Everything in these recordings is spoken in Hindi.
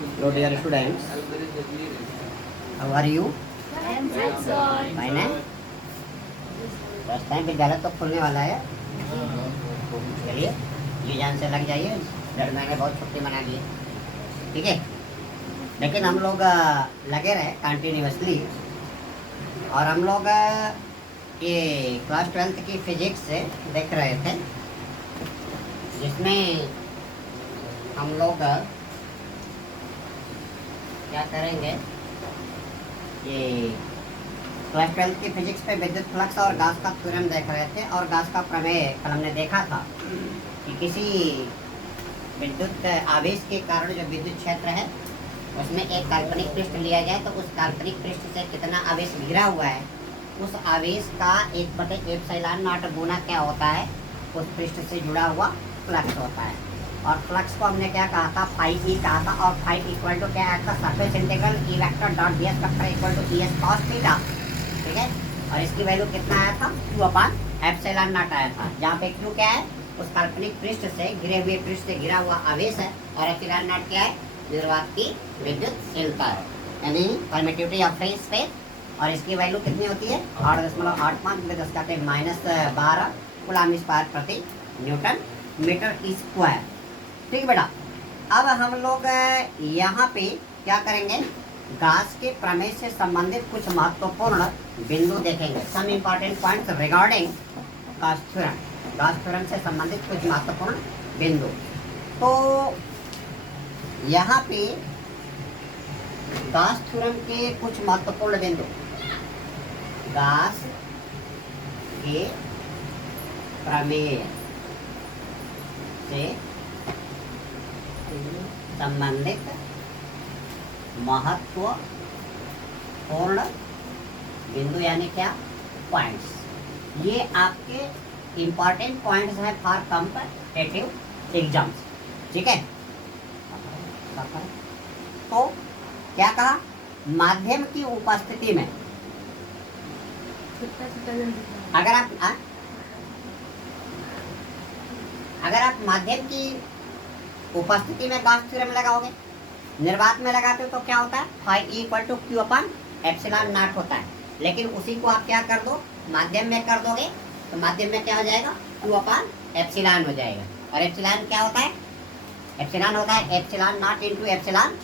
Hello dear students, how are you? I am good, sir. Fine है? फर्स्ट टाइम विद्यालय तो खुलने वाला है। चलिए जी जान से लग जाइए, डेढ़ महीने बहुत छुट्टी मना लिए, ठीक है। लेकिन हम लोग लगे रहे कंटिन्यूसली, और हम लोग ये क्लास 12th की फिजिक्स से देख रहे थे, जिसमें हम लोग क्या करेंगे, ये क्लास 12th की फिजिक्स पे विद्युत फ्लक्स और गाउस का थ्योरम देख रहे थे। और गाउस का प्रमेय कल हमने देखा था कि किसी विद्युत आवेश के कारण जो विद्युत क्षेत्र है उसमें एक काल्पनिक पृष्ठ लिया जाए तो उस काल्पनिक पृष्ठ से कितना आवेश घिरा हुआ है, उस आवेश का 1/ε0 गुना क्या होता है, उस पृष्ठ से जुड़ा हुआ फ्लक्स होता है। और फ्लक्स को हमने क्या कहा था, फाई ई कहा था, और फाई इक्वल टू क्या आया था, surface integral E vector dot d s vector equal to E S cos theta, ठीक है। और इसकी वैल्यू कितना आया था, Q/ε0 आया था, जहाँ पे Q क्या है, उस काल्पनिक पृष्ठ से घिरे हुए पृष्ठ से घिरा हुआ आवेश है, और ε0 क्या है, निर्वात की विद्युतशीलता है, यानी परमिटिविटी ऑफ फ्री स्पेस। और इसकी वैल्यू कितनी होती है, 8.85 कूलम्ब स्क्वायर प्रति न्यूटन मीटर स्क्वायर, ठीक बेटा। अब हम लोग यहाँ पे क्या करेंगे, गाउस के प्रमेय से संबंधित कुछ महत्वपूर्ण बिंदु देखेंगे, some important points regarding Gauss theorem. Gauss theorem से संबंधित कुछ महत्वपूर्ण बिंदु। तो यहाँ पे गाउस थ्योरम के कुछ महत्वपूर्ण बिंदु, गाउस के प्रमेय से संबंधित महत्वपूर्ण बिंदु, यानी क्या, पॉइंट्स। ये आपके इंपॉर्टेंट पॉइंट्स हैं फॉर कॉम्पिटिटिव एग्जाम्स, ठीक है। तो क्या कहा, माध्यम की उपस्थिति में अगर आप माध्यम की उपस्थिति में गाउस थ्योरम लगाओगे, निर्वात में लगाते हो तो क्या होता है, phi E equal to Q/ε0 होता है। लेकिन उसी को आप क्या कर दो, माध्यम में कर दोगे तो माध्यम में क्या हो जाएगा, Q/ε हो जाएगा। और एप्सिलॉन क्या होता है, एप्सिलॉन होता है ε0 इंटू एप्सिलॉन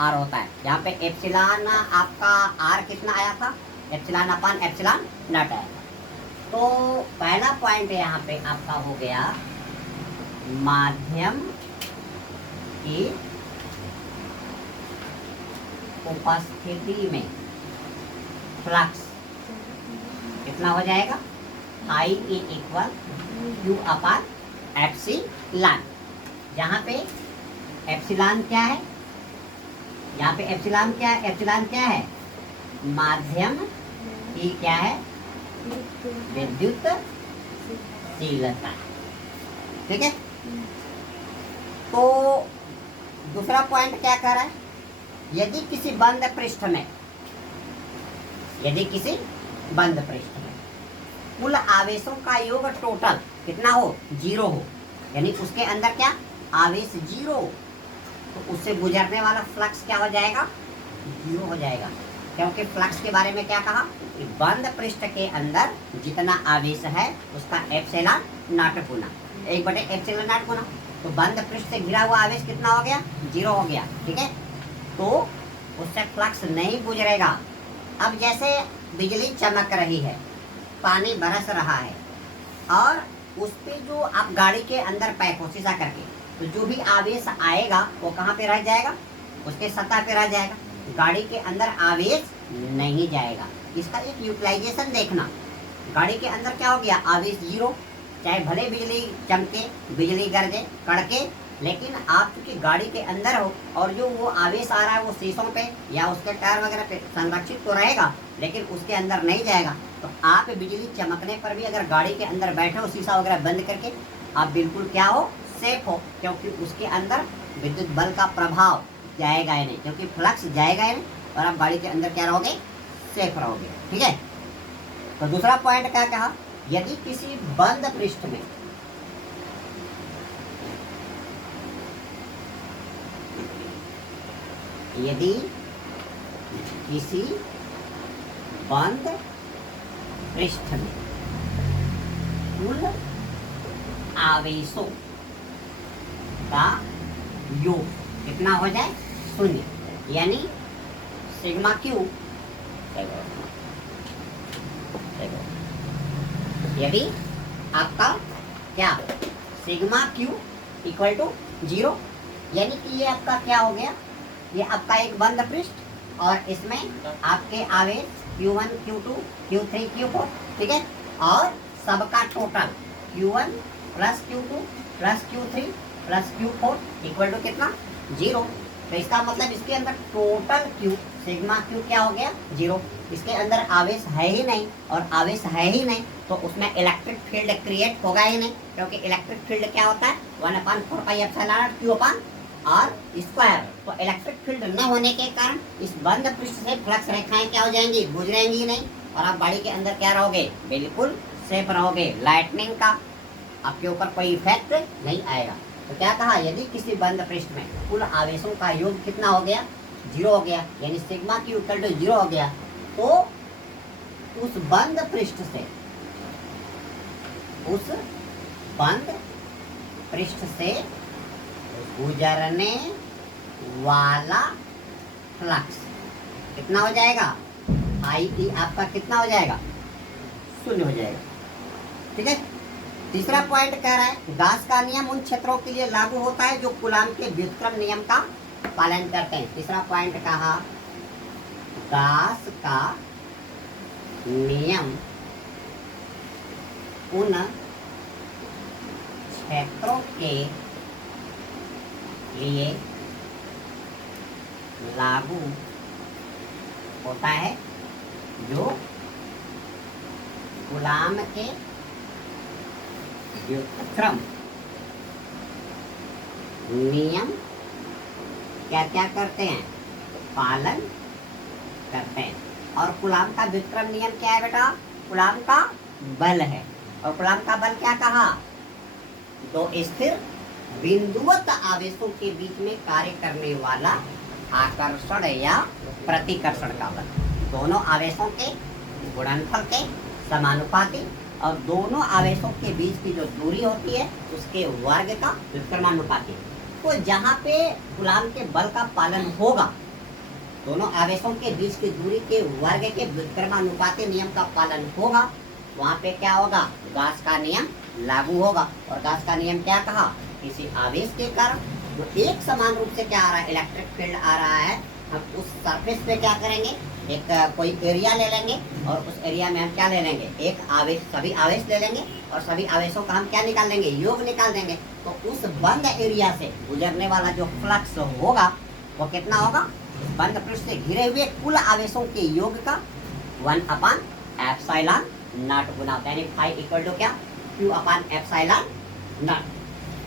r होता है, जहाँ पे एप्सिलॉन आपका r कितना आया था, ε/ε0 आया था। तो पहला पॉइंट यहाँ पे आपका हो गया, माध्यम की उपस्थिति में फ्लक्स कितना हो जाएगा, फाई ई इक्वल Q/ε, जहाँ पे एप्सिलॉन क्या है, यहाँ पे एप्सिलॉन क्या है, एप्सिलॉन क्या है, माध्यम की क्या है, विद्युतशीलता, ठीक है। तो दूसरा पॉइंट क्या कह रहा है, यदि किसी बंद पृष्ठ में कुल आवेशों का योग टोटल कितना हो, 0 हो, यानी उसके अंदर क्या, आवेश 0, तो उससे गुजरने वाला फ्लक्स क्या हो जाएगा, 0 हो जाएगा। क्योंकि फ्लक्स के बारे में क्या कहा, कि बंद पृष्ठ के अंदर जितना आवेश है उसका ε0 गुना 1/ε0 गुना, तो बंद पृष्ठ से घिरा हुआ आवेश कितना हो गया, 0 हो गया, ठीक है। तो उससे फ्लक्स नहीं गुजरेगा। अब जैसे बिजली चमक रही है, पानी बरस रहा है, और उस पे जो आप गाड़ी के अंदर पैक हो शीशा करके, तो जो भी आवेश आएगा वो कहाँ पे रह जाएगा, उसके सतह पे रह जाएगा, गाड़ी के अंदर आवेश नहीं जाएगा। इसका एक यूटिलाइजेशन देखना, गाड़ी के अंदर क्या हो गया, आवेश 0, चाहे भले बिजली चमके, बिजली गरजे, कड़के, लेकिन आप चूंकि गाड़ी के अंदर हो और जो वो आवेश आ रहा है वो शीशों पे या उसके टायर वगैरह पे संरक्षित तो रहेगा, लेकिन उसके अंदर नहीं जाएगा। तो आप बिजली चमकने पर भी अगर गाड़ी के अंदर बैठे हो शीशा वगैरह बंद करके, आप बिल्कुल क्या हो, सेफ हो, क्योंकि उसके अंदर विद्युत बल का प्रभाव जाएगा ही नहीं, क्योंकि फ्लक्स जाएगा ही नहीं, और आप गाड़ी के अंदर क्या रहोगे, सेफ रहोगे, ठीक है। तो दूसरा पॉइंट क्या कहा, यदि किसी बंद पृष्ठ में यदि किसी बंद पृष्ठ में कुल आवेशों का योग कितना हो जाए, शून्य, यानी सिग्मा क्यू, यदि आपका क्या सिग्मा क्यू इक्वल टू 0, यानी कि ये आपका क्या हो गया, ये आपका एक बंद पृष्ठ और इसमें आपके आवेश Q1 Q2 Q3 Q4, ठीक है, और सबका total Q1 plus Q2 plus Q3 plus Q4 equal to कितना, 0। तो इसका मतलब इसके अंदर टोटल Q सिग्मा Q क्या हो गया, 0। इसके अंदर आवेश है ही नहीं, और आवेश है ही नहीं तो उसमें इलेक्ट्रिक फील्ड क्रिएट होगा ही नहीं, क्योंकि इलेक्ट्रिक फील्ड क्या होता है 1/4πε Q अपान आर स्क्वायर। तो इलेक्ट्रिक फील्ड न होने के कारण इस बंद पृष्ठ से फ्लक्स रेखाएं क्या हो जाएंगी, गुजरेंगी नहीं, और आप बॉडी के अंदर क्या रहोगे, बिल्कुल सेफ रहोगे, लाइटनिंग का आपके ऊपर कोई इफेक्ट नहीं आएगा। तो क्या कहा, यदि किसी बंद पृष्ठ में कुल आवेशों का योग कितना हो गया, 0 हो गया, यानी सिग्मा क्यू इक्वल टू 0 हो गया, तो उस बंद पृष्ठ से गुजरने वाला फ्लक्स कितना हो जाएगा, आई आपका कितना हो जाएगा, 0 हो जाएगा, ठीक है। तीसरा पॉइंट कह रहा है गास का नियम उन क्षेत्रों के लिए लागू होता है जो कूलाम के व्युत्क्रम नियम का पालन करते हैं। तीसरा पॉइंट कहा गास का नियम उन क्षेत्रों के लिए लागू होता है जो कूलाम के व्युत्क्रम नियम क्या क्या करते हैं, पालन करते हैं। और कूलाम का व्युत्क्रम नियम क्या है बेटा, कूलाम का बल है, और कूलाम का बल क्या कहा, दो स्थिर बिंदुवत आवेशों के बीच में कार्य करने वाला आकर्षण या प्रतिकर्षण का बल, दोनों आवेशों के गुणनफल के समानुपाती और दोनों आवेशों के बीच की जो दूरी होती है उसके वर्ग का व्युत्क्रमानुपाती। तो जहाँ पे कूलाम के बल का पालन होगा, दोनों आवेशों के बीच की दूरी के वर्ग के व्युत्क्रमानुपाती नियम का पालन होगा, वहाँ पे क्या होगा, गास का नियम लागू होगा। और गास का नियम क्या कहा, किसी आवेश के कारण जो एक समान रूप से क्या आ रहा है, इलेक्ट्रिक फील्ड आ रहा है, हम उस सरफेस पे क्या करेंगे, एक कोई एरिया ले लेंगे और उस एरिया में हम क्या ले लेंगे, एक आवेश, सभी आवेश ले लेंगे और सभी आवेशों का हम क्या निकाल लेंगे, योग निकाल देंगे। तो उस बंद एरिया से गुजरने वाला जो फ्लक्स होगा वो कितना होगा, बंद पृष्ठ से घिरे हुए कुल आवेशों के योग का 1/ε0 गुना होता है, यानी फाई इक्वल टू क्या, Q/ε0,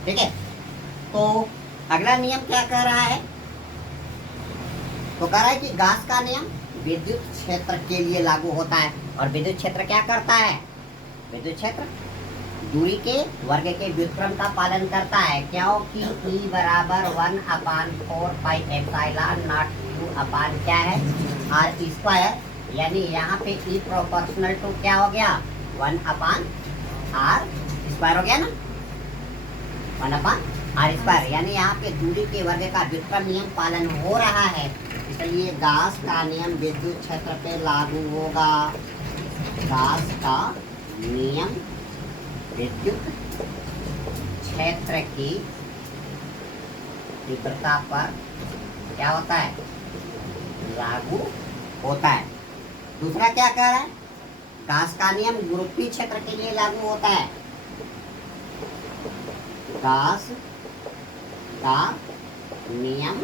ठीक है। तो अगला नियम क्या कह रहा है, तो कह रहा है कि गास का नियम विद्युत क्षेत्र के लिए लागू होता है। और विद्युत क्षेत्र क्या करता है, विद्युत क्षेत्र दूरी के वर्ग के व्युत्क्रम का पालन करता है, क्योंकि E बराबर 1/4πε0 Q अपान क्या है, R स्क्वायर, यानी यहाँ पे E प्रोपोर्शनल टू क्या हो गया, 1/R स्क्वायर हो गया ना, 1/R स्क्वायर, यानी यहाँ पे दूरी के वर्ग का व्युत्क्रम नियम पालन हो रहा है, इसलिए गास का नियम विद्युत क्षेत्र पे लागू होगा। गास का नियम विद्युत क्षेत्र की तीव्रता पर क्या होता है, लागू होता है। दूसरा क्या कह रहा है, गास का नियम गुरुत्वीय क्षेत्र के लिए लागू होता है। गास का नियम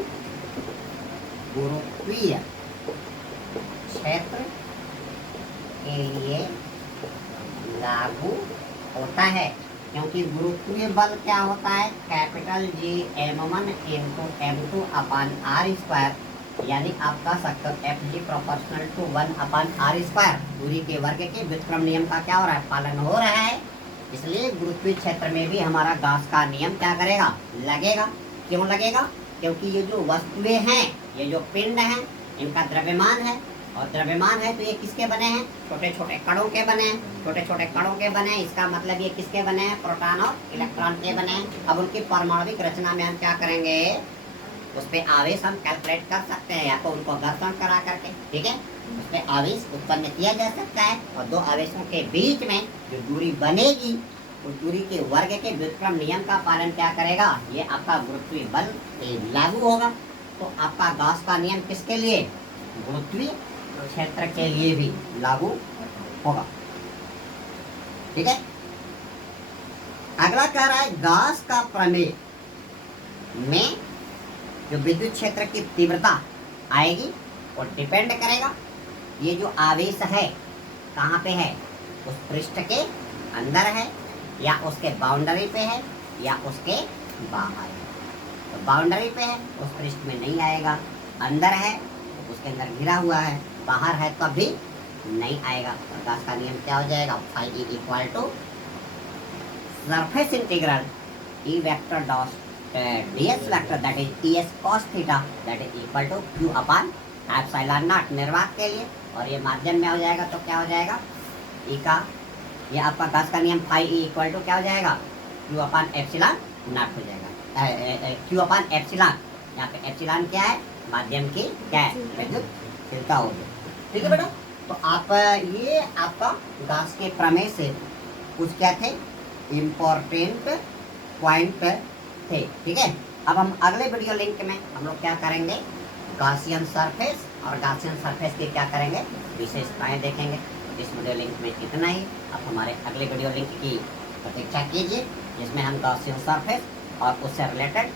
गुरुत्वीय क्षेत्र के लिए लागू होता है, क्योंकि गुरुत्वीय बल क्या होता है, कैपिटल G m1 × m2/r², यानी आप कह सकते हो Fg प्रोपोर्शनल टू 1/r²। दूरी के वर्ग के व्युत्क्रम नियम का क्या हो रहा है, पालन हो रहा है, इसलिए गुरुत्वीय क्षेत्र में भी हमारा गास का नियम क्या करेगा, लगेगा। क्यों लगेगा, क्योंकि ये जो वस्तुएं हैं, ये जो पिंड हैं, इनका द्रव्यमान है, और द्रव्यमान है तो ये किसके बने हैं? छोटे छोटे कणों के बने हैं। छोटे छोटे कणों के बने हैं, इसका मतलब ये किसके बने हैं? प्रोटॉन और इलेक्ट्रॉन के बने हैं। अब उनकी परमाणुविक रचना में हम क्या करेंगे? उस पे आवेश हम कैलकुलेट कर सकते हैं, या तो उनको घर्षण करा करके, ठीक है, उस पे आवेश उत्पन्न किया जा सकता है, और दो आवेशों के बीच में जो दूरी बनेगी, उस दूरी के वर्ग के व्युत्क्रम नियम का पालन क्या करेगा? ये आपका गुरुत्वीय बल लागू होगा। तो आपका गॉस का नियम किसके लिए? गुरुत्वीय क्षेत्र के लिए भी लागू होगा, ठीक है। अगला कह रहा है गॉस का प्रमेय में जो विद्युत क्षेत्र की तीव्रता आएगी वो डिपेंड करेगा, ये जो आवेश है कहाँ पे है? उस पृष्ठ के अंदर है, या उसके बाउंड्री पे है, या उसके बाहर है। तो बाउंड्री पे है, उस पृष्ठ में नहीं आएगा। अंदर है तो उसके अंदर घिरा हुआ है, बाहर है तब भी नहीं आएगा। और गॉस का नियम क्या हो जाएगा? Phi E equal to surface integral E vector dot ds vector that is es cos theta that is equal to q upon epsilon naught निर्वात के लिए, और ये माध्यम में हो जाएगा तो क्या हो जाएगा? e का, ये आपका गॉस का नियम फाई ई इक्वल टू क्या हो जाएगा? q अपॉन एप्सिलॉन नॉट हो जाएगा। q अपॉन एप्सिलॉन, यहाँ पे एप्सिलॉन क्या है? माध्यम की क्या है? विद्युत हो गया, ठीक है बेटा। तो आप ये आपका गॉस के प्रमेय से कुछ क्या थे? इम्पोर्टेंट पॉइंट थे, ठीक है। अब हम अगले वीडियो लिंक में हम लोग क्या करेंगे? गॉसियन सरफेस और गॉसियन सरफेस की क्या करेंगे? विशेषताएं देखेंगे। तो इस वीडियो लिंक में इतना ही। आप हमारे अगले वीडियो लिंक की प्रतीक्षा कीजिए, जिसमें हम गॉसियन सरफेस और उससे रिलेटेड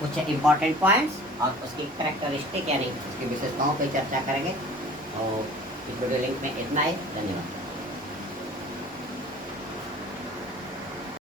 कुछ इंपॉर्टेंट पॉइंट्स और उसकी कैरेक्टरिस्टिक यानी उसकी विशेषताओं पर चर्चा करेंगे। और इस वीडियो लिंक में इतना ही। धन्यवाद।